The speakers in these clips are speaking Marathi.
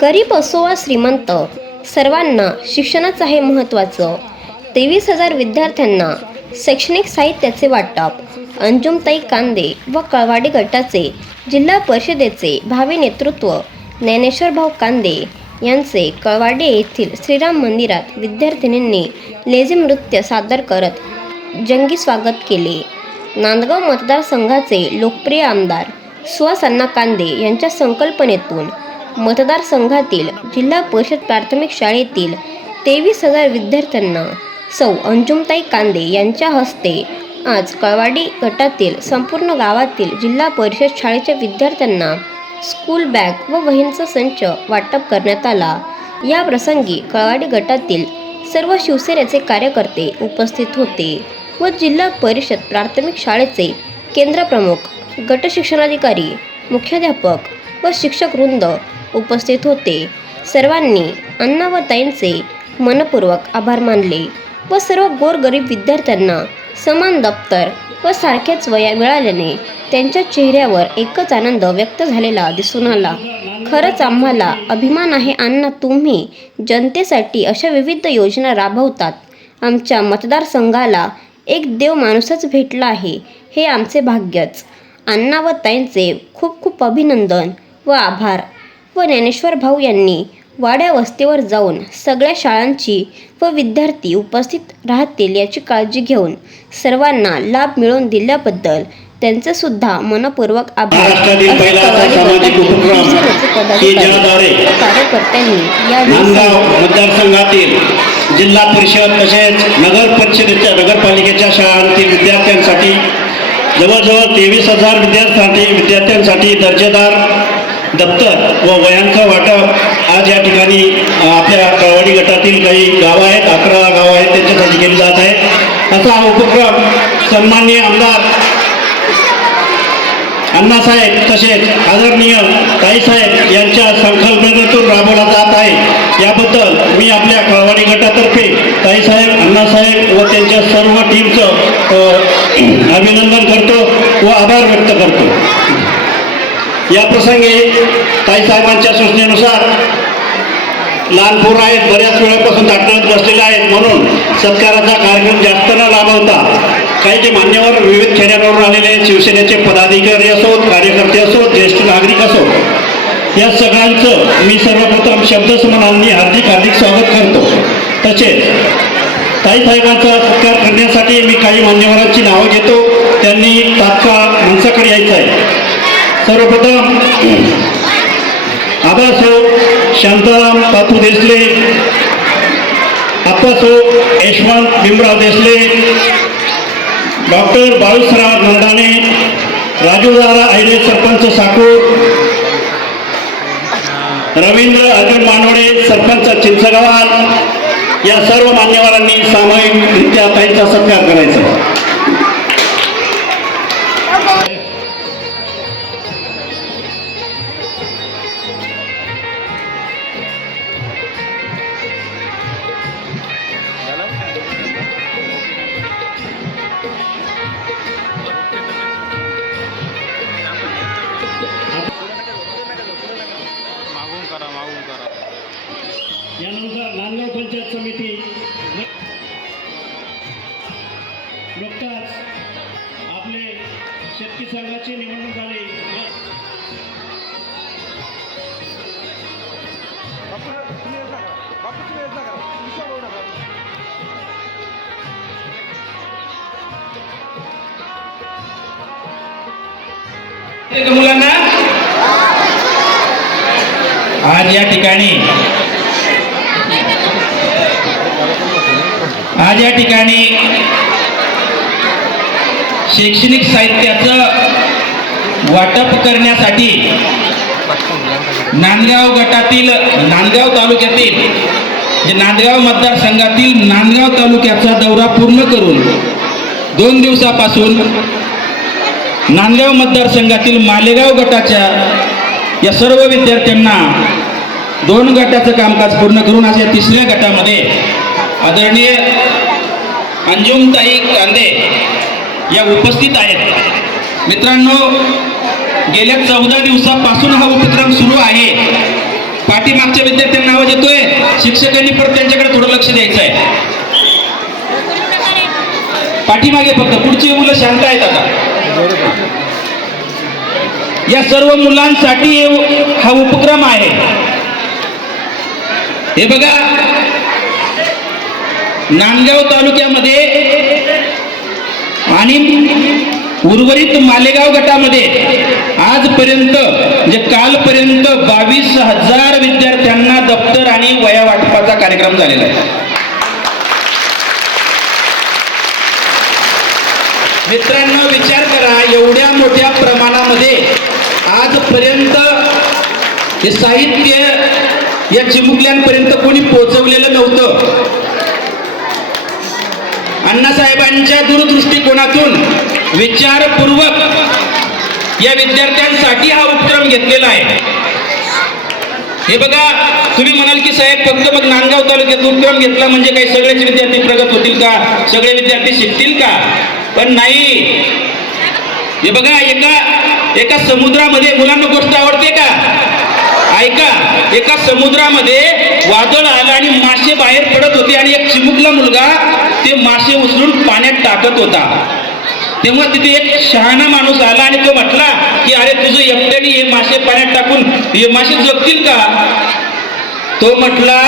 गरीब असो वा श्रीमंत, सर्वांना शिक्षणाचं आहे महत्त्वाचं. 23,000 विद्यार्थ्यांना शैक्षणिक साहित्याचे वाटप. अंजुमताई कांदे व कळवाडी गटाचे जिल्हा परिषदेचे भावी नेतृत्व ज्ञानेश्वरभाऊ कांदे यांचे कळवाडी येथील श्रीराम मंदिरात विद्यार्थिनींनी लेझिम नृत्य सादर करत जंगी स्वागत केले. नांदगाव मतदारसंघाचे लोकप्रिय आमदार सुहास अण्णा कांदे यांच्या संकल्पनेतून मतदारसंघातील जिल्हा परिषद प्राथमिक शाळेतील 23,000 विद्यार्थ्यांना सौ अंजुमताई कांदे यांच्या हस्ते आज कळवाडी गटातील संपूर्ण गावातील जिल्हा परिषद शाळेच्या विद्यार्थ्यांना स्कूल बॅग व वहींचा संच वाटप करण्यात आला. या प्रसंगी कळवाडी गटातील सर्व शिवसेनेचे कार्यकर्ते उपस्थित होते व जिल्हा परिषद प्राथमिक शाळेचे केंद्रप्रमुख, गट शिक्षणाधिकारी, मुख्याध्यापक व शिक्षक वृंद उपस्थित होते. सर्वांनी अण्णा व ताईंचे मनपूर्वक आभार मानले व सर्व गोरगरीब विद्यार्थ्यांना समान दप्तर व सारख्याच वह्या मिळाल्याने त्यांच्या चेहऱ्यावर एकच आनंद व्यक्त झालेला दिसून आला. खरंच आम्हाला अभिमान आहे अण्णा, तुम्ही जनतेसाठी अशा विविध योजना राबवतात. आमच्या मतदारसंघाला एक देव माणूसच भेटला आहे, हे आमचे भाग्यच. अण्णा व ताईंचे खूप खूप अभिनंदन व आभार. व ज्ञानेश्वर भाऊ यांनी वाड्या वस्तीवर जाऊन सगळ्या शाळांची व विद्यार्थी उपस्थित राहतील याची काळजी घेऊन सर्वांना लाभ मिळवून दिल्याबद्दल त्यांचे सुद्धा मनपूर्वक आभार. कार्यकर्त्यांनी या मतदारसंघातील जिल्हा परिषद तसेच नगरपालिकेच्या शाळांतील विद्यार्थ्यांसाठी जवळजवळ 23,000 विद्यार्थ्यांसाठी दर्जेदार दप्तर व वह्यांचं वाटप आज या ठिकाणी आपल्या कळवाडी गटातील काही गावं आहेत, 11 गावं आहेत, त्यांच्यासाठी केली जात आहे. असा हा उपक्रम सन्माननीय आमदार अण्णासाहेब तसेच आदरणीय ताईसाहेब यांच्या संकल्पनेतून राबवला जात आहे. याबद्दल मी आपल्या कळवाडी गटातर्फे ताईसाहेब, अण्णासाहेब व त्यांच्या सर्व टीमचं अभिनंदन करतो व आभार व्यक्त करतो. या प्रसंगी ताईसाहेबांच्या सूचनेनुसार लहान पोरं आहेत, बऱ्याच वेळापासून दाटत बसलेले आहेत, म्हणून सत्काराचा कार्यक्रम जास्त न लाभवता काही जे मान्यवर विविध खेड्यांवरून आलेले आहेत, शिवसेनेचे पदाधिकारी असोत, कार्यकर्ते असोत, ज्येष्ठ नागरिक असोत, या सगळ्यांचं मी सर्वप्रथम शब्दसमनांनी हार्दिक स्वागत करतो. तसेच ताईसाहेबांचा सत्कार करण्यासाठी मी काही मान्यवरांची नावं घेतो. त्यांनी तात्काळ मंचाकडे यायचं आहे. सर्वप्रथम आबासाहेब शांताराम पापू देसले, आप्पासाहेब यशवंत भीमराव देसले, डॉक्टर बाळूसराव नरडाणे, राजूदादा आहिले सरपंच साकूर, रवींद्र अर्जुन मानवडे सरपंच चिंचगावाल, या सर्व मान्यवरांनी सामूहिकरित्या ताईंचा सत्कार करायचा. यानंतर नांदगाव पंचायत समिती नुकताच आपले शेतकी संघाची निवडणूक झाली. मुलांना आज या ठिकाणी शैक्षणिक साहित्याचं वाटप करण्यासाठी नांदगाव तालुक्यातील नांदगाव मतदारसंघातील नांदगाव तालुक्याचा दौरा पूर्ण करून 2 दिवसापासून नांदगाव मतदारसंघातील मालेगाव गटाच्या या सर्व विद्यार्थ्यांना 2 गटाचं कामकाज पूर्ण करून आज या 3ऱ्या गटामध्ये आदरणीय अंजुमताई कांदे या उपस्थित आहेत. मित्रांनो, गेल्या 14 दिवसापासून हा उपक्रम सुरू आहे. पाठीमागच्या विद्यार्थ्यांना आवाज येतोय, शिक्षकांनी परत त्यांच्याकडे थोडं लक्ष द्यायचं आहे. पाठीमागे फक्त, पुढची मुलं शांत आहेत आता. या सर्व मुलांसाठी हा उपक्रम आहे. हे बघा, नांदगाव तालुक्यामध्ये आणि उर्वरित मालेगाव गटामध्ये आजपर्यंत म्हणजे कालपर्यंत 22,000 विद्यार्थ्यांना दप्तर आणि वह्या वाटपाचा कार्यक्रम झालेला आहे. मित्रांनो, विचार करा, एवढ्या मोठ्या प्रमाणामध्ये आजपर्यंत हे साहित्य या चिमुकल्यांपर्यंत कोणी पोहोचवलेलं नव्हतं. अण्णासाहेबांच्या दूरदृष्टिकोनातून विचारपूर्वक या विद्यार्थ्यांसाठी हा उपक्रम घेतलेला आहे. हे बघा, तुम्ही म्हणाल की साहेब फक्त मग नांदगाव तालुक्यात उपक्रम घेतला म्हणजे काही सगळेच विद्यार्थी प्रगत होतील का, सगळे विद्यार्थी शिकतील का? पण नाही. हे बघा, एका समुद्रामध्ये, मुलांना गोष्ट आवडते का? ऐका, एका समुद्रामध्ये वादळ आलं आणि मासे बाहेर पडत होते आणि एक चिमुकला मुलगा ते मासे उचलून पाण्यात टाकत होता. तेव्हा तिथे एक शहाणा माणूस आला आणि तो म्हटला की अरे, तुझं एकट्याने हे मासे पाण्यात टाकून हे मासे जगतील का? तो म्हटला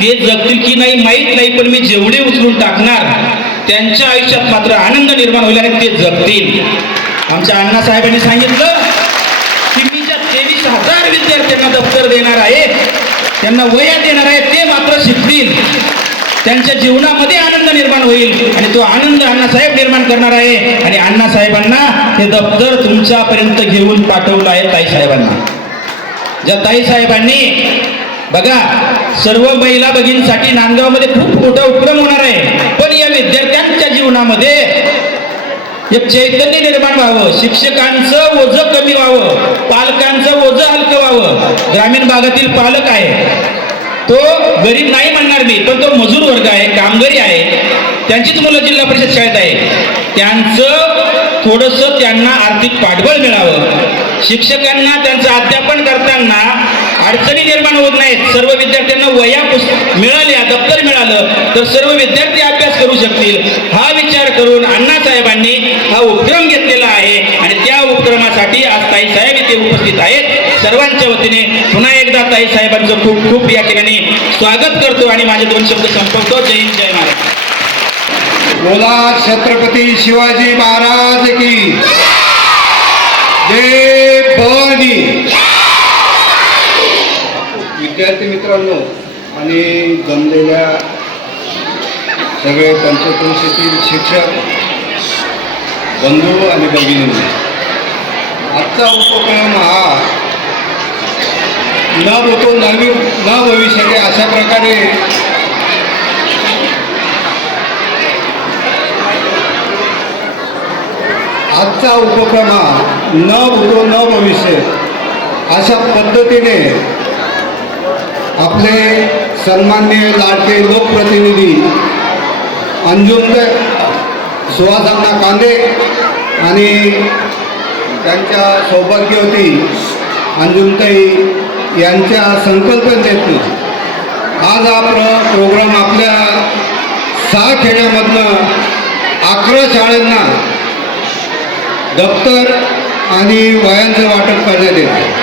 ते जगतील की नाही माहीत नाही, पण मी जेवढे उचलून टाकणार त्यांच्या आयुष्यात मात्र आनंद निर्माण होईल आणि ते जगतील. आमच्या अण्णासाहेबांनी सांगितलं की मी ज्या 23,000 विद्यार्थ्यांना दप्तर देणार आहे, त्यांना वह्या देणार आहे, ते मात्र शिकतील, त्यांच्या जीवनामध्ये आनंद निर्माण होईल आणि तो आनंद अण्णासाहेब निर्माण करणार आहे. आणि अण्णासाहेबांना हे दप्तर तुमच्यापर्यंत घेऊन पाठवलं आहे ताईसाहेबांना. ज्या ताईसाहेबांनी बघा, सर्व महिला भगिनींसाठी नांदगावमध्ये खूप मोठा उपक्रम होणार आहे, पण या विद्यार्थ्यांच्या जीवनामध्ये एक चैतन्य निर्माण व्हावं, शिक्षकांचं ओझं कमी व्हावं, पालकांचं ओझं हलकं व्हावं. ग्रामीण भागातील पालक आहे, तो गरीब नाही म्हणणार मी, पण तो मजूर वर्ग आहे, कामगारी आहे, त्यांचीच मुलं जिल्हा परिषद शाळेत आहे, त्यांचं थोडंसं त्यांना आर्थिक पाठबळ मिळावं. शिक्षकांना त्यांचं अध्यापन करताना अडचणी निर्माण होत नाहीत. सर्व विद्यार्थ्यांना वह्या मिळाल्या, दप्तर मिळालं तर सर्व विद्यार्थी अभ्यास करू शकतील. हा विचार करून अण्णासाहेबांनी हा उपक्रम घेतलेला आहे आणि त्या उपक्रमासाठी आज ताईसाहेब इथे उपस्थित आहेत. सर्वांच्या वतीने पुन्हा एकदा ताईसाहेबांचं खूप खूप या ठिकाणी स्वागत करतो आणि माझे 2 शब्द संपवतो. जय हिंद, जय महाराज. बोला छत्रपती शिवाजी महाराज की जय. भवानी. विद्यार्थी मित्रांनो आणि जमलेल्या सगळे पंचक्रोशीतील शिक्षक बंधू आणि भगिनींनी, आजचा उपक्रम हा न भूतो न भविष्यते अशा प्रकारे आजचा उपक्रम हा न भूतो न भविष्य अशा पद्धतीने आपले सन्माननीय लाडके लोकप्रतिनिधी अंजुमताई सुहासांना कांदे आणि त्यांच्या सौभाग्यवती अंजुमताई यांच्या संकल्पनेतून आज हा प्रोग्राम आपल्या 6 खेड्यामधनं 11 शाळांना दप्तर आणि वह्यांचं वाटप करण्यात येतं.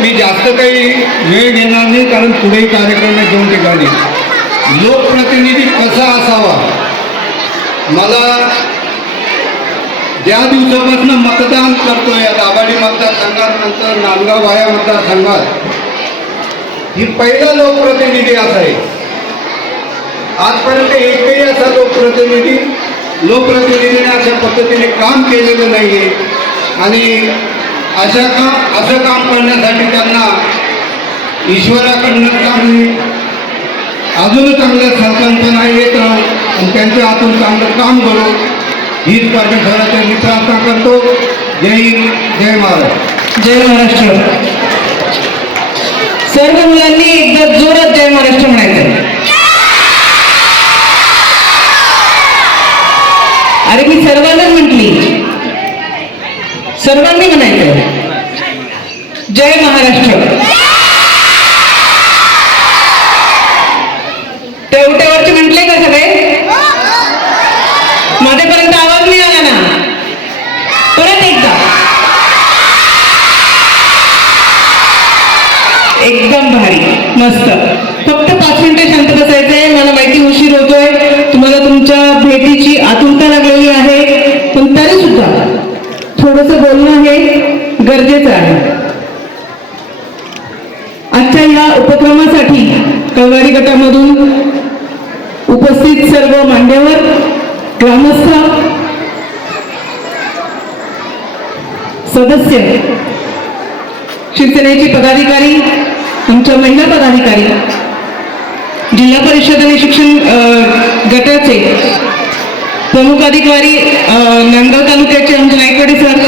मी जास्त काही वेळ घेणार नाही, कारण पुढेही कार्यक्रम आहे 2 ठिकाणी. लोकप्रतिनिधी कसा असावा, मला ज्या दिवसापासून मतदान करतोय या दाभाडी मतदारसंघात, नंतर नांदगाव वाया मतदारसंघात, ही पहिला लोकप्रतिनिधी असा आहे. आजपर्यंत एकही असा लोकप्रतिनिधीने अशा पद्धतीने काम केलेलं नाही आहे आणि असं काम करण्यासाठी त्यांना ईश्वराकडनं अजून चांगल्या संकल्पना येत राहून आणि त्यांच्या हातून चांगलं काम करू हीच परमेश्वराच्या मी प्रार्थना करतो. जय हिंद, जय महाराष्ट्र. जय महाराष्ट्र. सर्व मुलांनी एकदा जोरात जय महाराष्ट्र म्हणायचं. अरे मी सर्वांना म्हटली, सर्वांनी म्हणायचं जय महाराष्ट्र. एकदम भारी, मस्त. फक्त 5 मिनिटं शांत बसायचंय. मला माहिती उशीर होतोय, तुम्हाला तुमच्या भेटीची आतुरता लागलेली आहे, पण तरी सुद्धा थोडस बोलणं हे गरजेचं आहे. आजच्या या उपक्रमासाठी कळवाडी गटामधून उपस्थित सर्व मान्यवर, ग्रामस्थ, सदस्य, शिवसेनेचे पदाधिकारी, आमच्या महिला पदाधिकारी, जिल्हा परिषद आणि शिक्षण गटाचे प्रमुख अधिकारी, नांदगाव तालुक्याचे आमचे नायकवाडे सर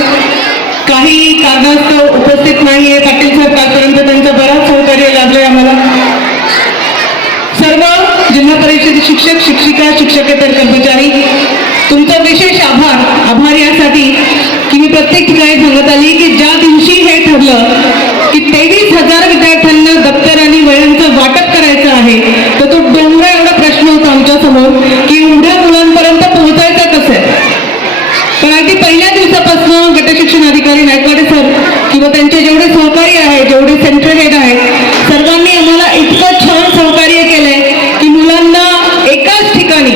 काही कारणास्तव उपस्थित नाहीये. पाटील सर कालपर्यंत त्यांचं बराच सहकार्य लाभलंय आम्हाला. सर्व जिल्हा परिषद शिक्षक, शिक्षिका, शिक्षकेतर कर्मचारी, तुमचा विशेष आभार यासाठी की मी प्रत्येक ठिकाणी सांगत आली की ज्या दिवशी हे ठरलं की 23,000 विद्यार्थ्यांना दप्तर आणि वह्यांचं वाटप करायचं आहे, तर तो डोंगरा एवढा प्रश्न होता आमच्या समोर की एवढ्या मुलांपर्यंत पोहोचायचं कसं. पण अगदी पहिल्या दिवसापासून गट शिक्षण अधिकारी नायकवाडे सर किंवा त्यांचे जेवढे सहकारी आहेत, जेवढे सेंट्रल हेड आहेत, सर्वांनी आम्हाला इतकं छान सहकार्य केलंय की मुलांना एकाच ठिकाणी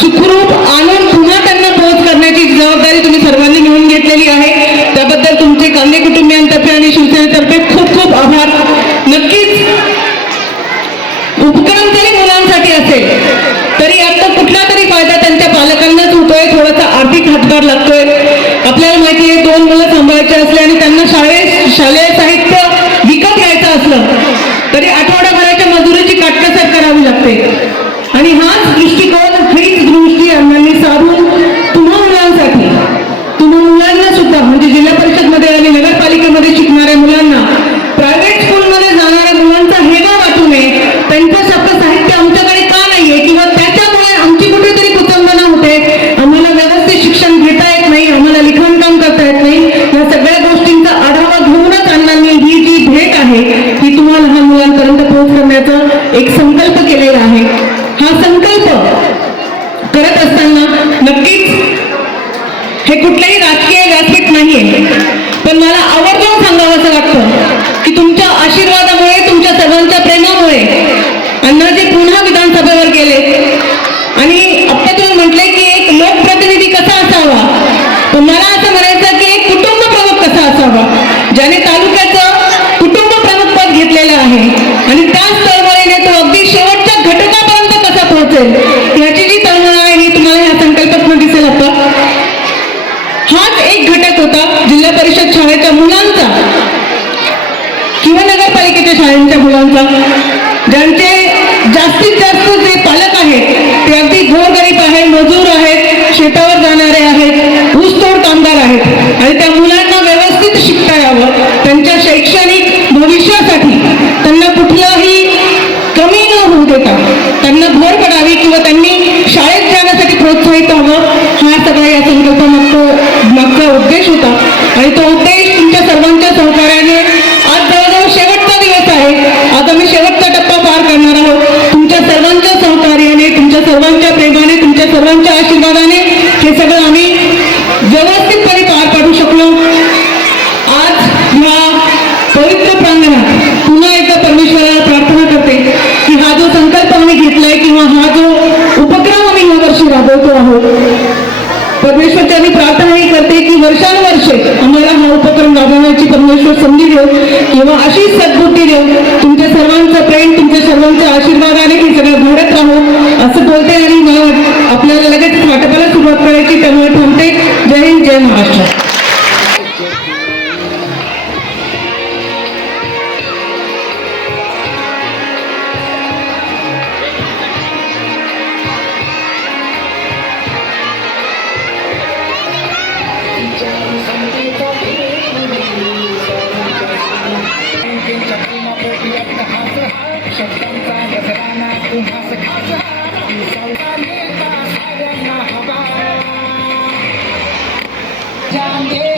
सुखरूप आणून पुन्हा त्यांना पोहोच करण्याची जबाबदारी तुम्ही सर्वांनी मिळून घेतलेली आहे. त्याबद्दल तुमचे कांदे कुटुंबियांतर्फे आणि शिवसेनेतर्फे खूप खूप आभार. नक्कीच उपक्रम जरी मुलांसाठी असेल तरी आता कुठला तरी फायदा त्यांच्या पालकांनाच होतोय. थोडासा आर्थिक हातभार लागतोय. आपल्याला माहिती आहे 2 मुलं सांभाळायचे असले आणि त्यांना शालेय साहित्य विकत घ्यायचं असलं तरी आठवड्याभराच्या मजुरीची काटकसर करावी लागते. आणि हाच दृष्टिकोन, हीच दृष्टी अण्णांनी साधून तुम्हा मुलांना सुद्धा म्हणजे जिल्हा परिषदमध्ये आणि नगरपालिकेमध्ये शिकणाऱ्या मुलांना, प्रायव्हेट स्कूलमध्ये जाणाऱ्या मुलांचा हेवा वाटू नये, त्यांच्यासारखं साहित्य आमच्याकडे का नाहीये किंवा त्याच्यामुळे आमची कुठेतरी कुचंबना होते, आम्हाला व्यवस्थित शिक्षण घेता येत नाही, आम्हाला लिखाणकाम करता येत नाही, या सगळ्या गोष्टींचा आढावा घेऊनच अण्णांनी ही जी भेट आहे ती तुम्हा लहान मुलांपर्यंत पोहोच करण्याचा एक संकल्प केलेला आहे. हा संकल्प करत असताना नक्कीच हे कुठलेही राजकीय व्यासपीठ नाहीये, पण मला आवर्जून सांगावंसं वाटतं की तुमच्या आशीर्वादामुळे, तुमच्या सर्वांच्या प्रेमामुळे अण्णाजी पुन्हा विधानसभेवर गेले. आणि आता तुम्ही म्हटले की एक लोकप्रतिनिधी कसा असावा, तर मला असं म्हणायचं की एक कुटुंब प्रमुख कसा असावा, ज्याने तालुक्याचं कुटुंब प्रमुख पद घेतलेलं आहे आणि त्याच तळमळीने तो अगदी शेवटच्या घटकापर्यंत कसा पोहोचेल याची जी तळमळ आहे ही तुम्हाला ह्या संकल्पातून दिसेल. आता हाच एक घटक होता जिल्हा परिषद शाळेच्या मुलांचा किंवा नगरपालिकेच्या शाळेच्या मुलांचा, ज्यांचे जास्तीत जास्त जे पालक आहेत ते अगदी गोरगरीब आहेत, मजूर आहेत, शेतावर जाणारे आहेत, ऊसतोड कामगार आहेत आणि त्या मुलांना व्यवस्थित शिकता यावं, त्यांच्या शैक्षणिक भविष्यासाठी त्यांना कुठलाही कमी न होऊ देता त्यांना भर पडावी किंवा त्यांनी शाळेत जाण्यासाठी प्रोत्साहित व्हावं, हा सगळा या संकल्पनामागचा उद्देश होता. आणि तो उद्देश तुमच्या सर्वांच्या सहकार्याने आज जवळजवळ शेवटचा दिवस आहे, आज आम्ही शेवटचा टप्पा पार करणार आहोत. तुमच्या सर्वांच्या सहकार्याने, तुमच्या सर्वांच्या प्रेमाने, तुमच्या सर्वांच्या आशीर्वादाने हे सगळं आम्ही व्यवस्थितपणे पार पाडू शकलो. आज ह्या पवित्र प्रांगणात पुन्हा एकदा परमेश्वराला प्रार्थना करते की हा जो संकल्प आम्ही घेतलाय किंवा हा जो उपक्रम आम्ही या वर्षी राबवतो आहोत, परमेश्वरच्या मी प्रार्थनाही करते की वर्षानुवर्षे आम्हाला हा उपक्रम राबवण्याची परमेश्वर संधी देऊ किंवा अशीच सद्बुद्धी देऊ. तुमच्या सर्वांचं प्रेम, तुमच्या सर्वांच्या आशीर्वादाने हे सगळं घडत राहू असं बोलते आणि मला आपल्याला लगेच वाटपाला सुरुवात करायची, त्यामुळे थांबते. जय हिंद, जय महाराष्ट्र.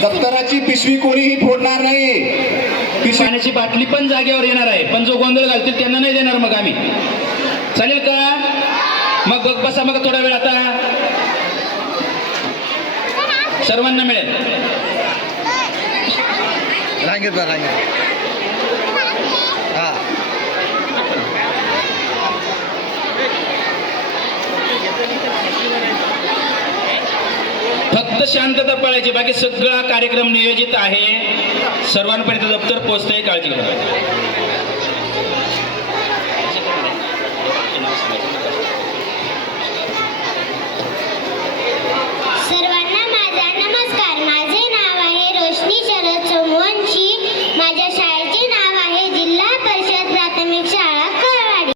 दप्तराची पिशवी कोणीही फोडणार नाही. पाण्याची बाटली पण जागेवर येणार आहे, पण जो गोंधळ घालतील त्यांना नाही देणार मग आम्ही. चालेल का? मग बसा मग थोडा वेळ, आता सर्वांना मिळेल. फक्त शांतता पाळायची, बाकी सगळा कार्यक्रम नियोजित आहे. सर्वांपर्यंत दप्तर पोहोचतंय, काळजी करा.